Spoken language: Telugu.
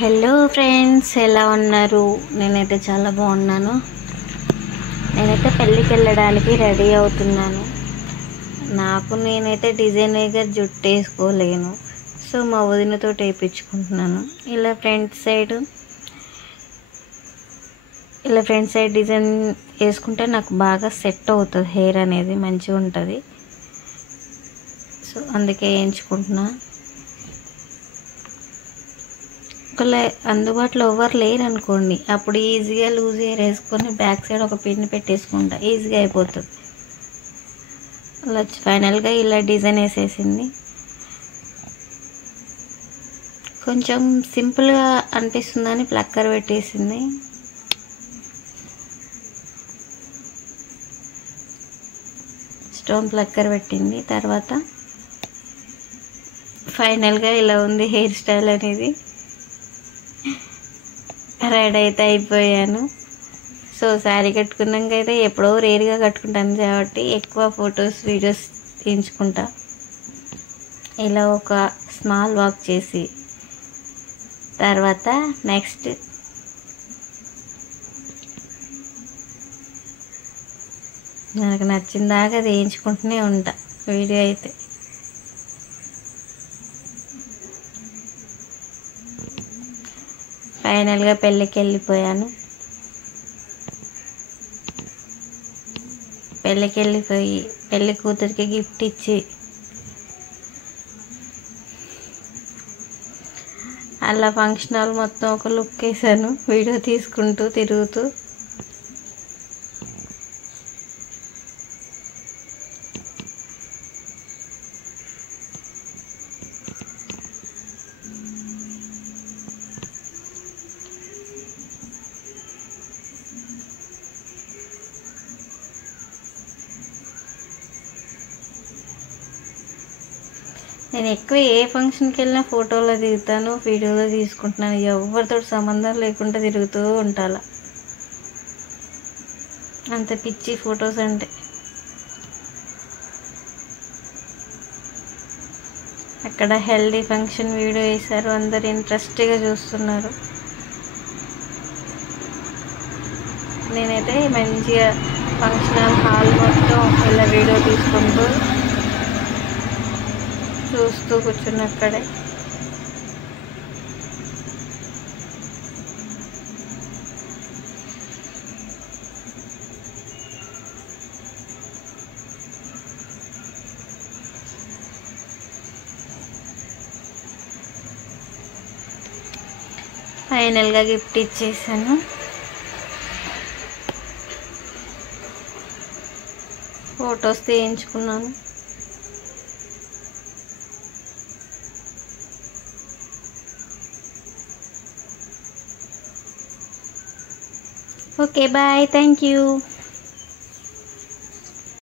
హలో ఫ్రెండ్స్, ఎలా ఉన్నారు? నేనైతే చాలా బాగున్నాను. నేనైతే పెళ్ళికి వెళ్ళడానికి రెడీ అవుతున్నాను. నేనైతే డిజైనర్గా జుట్టు వేసుకోలేను, సో మా వదినతో వేయించుకుంటున్నాను. ఇలా ఫ్రంట్ సైడ్ డిజైన్ వేసుకుంటే నాకు బాగా సెట్ అవుతుంది, హెయిర్ అనేది మంచిగా ఉంటుంది. సో అందుకే వేయించుకుంటున్నా. ఒకవేళ అందుబాటులో ఎవరు లేరు అనుకోండి, అప్పుడు ఈజీగా లూజ్ హెయిర్ వేసుకొని బ్యాక్ సైడ్ ఒక పిన్ పెట్టేసుకుంటా, ఈజీగా అయిపోతుంది. అలా ఫైనల్గా ఇలా డిజైన్ వేసేసింది. కొంచెం సింపుల్గా అనిపిస్తుందని ప్లక్కర్ పెట్టేసింది. స్టోన్ ప్లక్కర్ పెట్టింది. తర్వాత ఫైనల్గా ఇలా ఉంది హెయిర్ స్టైల్ అనేది. రెడీ అయితే అయిపోయాను. సో శారీ కట్టుకున్నాక అయితే ఎప్పుడో రేర్గా కట్టుకుంటాను కాబట్టి ఎక్కువ ఫొటోస్ వీడియోస్ తీయించుకుంటా. ఇలా ఒక స్మాల్ వాక్ చేసి తర్వాత నెక్స్ట్ నాకు నచ్చిన దాకా తీయించుకుంటూనే ఉంటా వీడియో అయితే. ఫైనల్గా పెళ్ళికి వెళ్ళిపోయాను. పెళ్ళికి వెళ్ళిపోయి పెళ్ళి కూతురికి గిఫ్ట్ ఇచ్చి అలా ఫంక్షన్ హాల్ మొత్తం ఒక లుక్ వేసాను, వీడియో తీసుకుంటూ తిరుగుతూ. నేను ఎక్కువ ఏ ఫంక్షన్కి వెళ్ళినా ఫోటోలో దిగుతాను, వీడియోలో తీసుకుంటున్నాను. ఎవరితో సంబంధం లేకుండా తిరుగుతూ ఉంటాను. అంత పిచ్చి ఫొటోస్ అంటే. అక్కడ హెల్దీ ఫంక్షన్ వీడియో వేశారు, అందరు ఇంట్రెస్ట్గా చూస్తున్నారు. నేనైతే మంచిగా ఫంక్షన్ హాల్ మొత్తం ఇలా వీడియో తీసుకుంటూ చూస్తూ కూర్చున్న అక్కడే. ఫైనల్గా గిఫ్ట్ ఇచ్చేసాను. ఫొటోస్ తీయించుకున్నాను. Okay, bye, thank you.